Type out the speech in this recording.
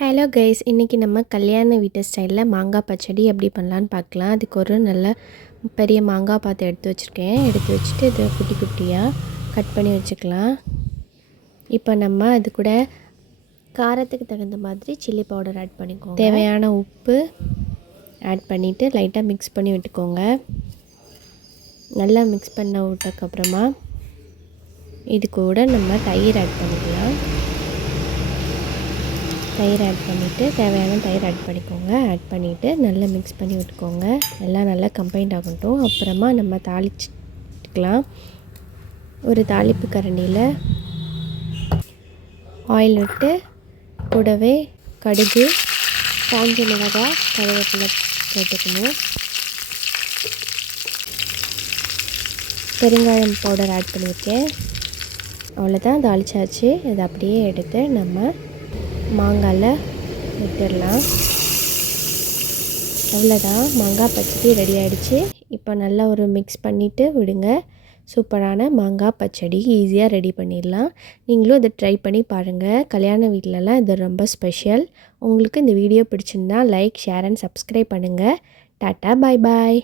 Hello guys, இன்றைக்கி நம்ம கல்யாண வீட்டு ஸ்டைலில் மாங்காய் பச்சடி எப்படி பண்ணலான்னு பார்க்கலாம். அதுக்கு ஒரு நல்ல பெரிய மாங்காய் பார்த்து எடுத்து வச்சுட்டு இதை குட்டி குட்டியாக கட் பண்ணி வச்சுக்கலாம். இப்போ நம்ம அது கூட காரத்துக்கு தகுந்த மாதிரி சில்லி பவுடர் ஆட் பண்ணிக்கோங்க. தேவையான உப்பு ஆட் பண்ணிவிட்டு லைட்டாக மிக்ஸ் பண்ணி விட்டுக்கோங்க. நல்லா மிக்ஸ் பண்ண விட்டதுக்கப்புறமா இது கூட நம்ம தயிர் ஆட் பண்ணிக்கலாம். தயிர் ஆட் பண்ணிவிட்டு தேவையான தயிர் ஆட் பண்ணிக்கோங்க. ஆட் பண்ணிவிட்டு நல்லா மிக்ஸ் பண்ணி விட்டுக்கோங்க. எல்லாம் நல்லா கம்பைண்ட் ஆகட்டும். அப்புறமா நம்ம தாளிச்சுக்கலாம். ஒரு தாளிப்பு கரண்டியில் ஆயில் விட்டு கூடவே கடுகு, காஞ்ச மிளகாய், கருவேப்பிலை போட்டுக்கணும். பெருங்காயம் பவுடர் ஆட் பண்ணியிருக்கேன். அவ்வளோதான், தாளிச்சாச்சு. இதை அப்படியே எடுத்து நம்ம மாங்காயில் விட்டுடலாம். அவ்வளோதான், மாங்காய் பச்சடி ரெடி ஆகிடுச்சு. இப்போ நல்லா ஒரு மிக்ஸ் பண்ணிவிட்டு விடுங்க. சூப்பரான மாங்காய் பச்சடி ஈஸியாக ரெடி பண்ணிடலாம். நீங்களும் இதை ட்ரை பண்ணி பாருங்கள். கல்யாண வீட்டிலலாம் இது ரொம்ப ஸ்பெஷல். உங்களுக்கு இந்த வீடியோ பிடிச்சிருந்தா லைக், ஷேர் அண்ட் சப்ஸ்கிரைப் பண்ணுங்கள். டாட்டா, பாய் பாய்.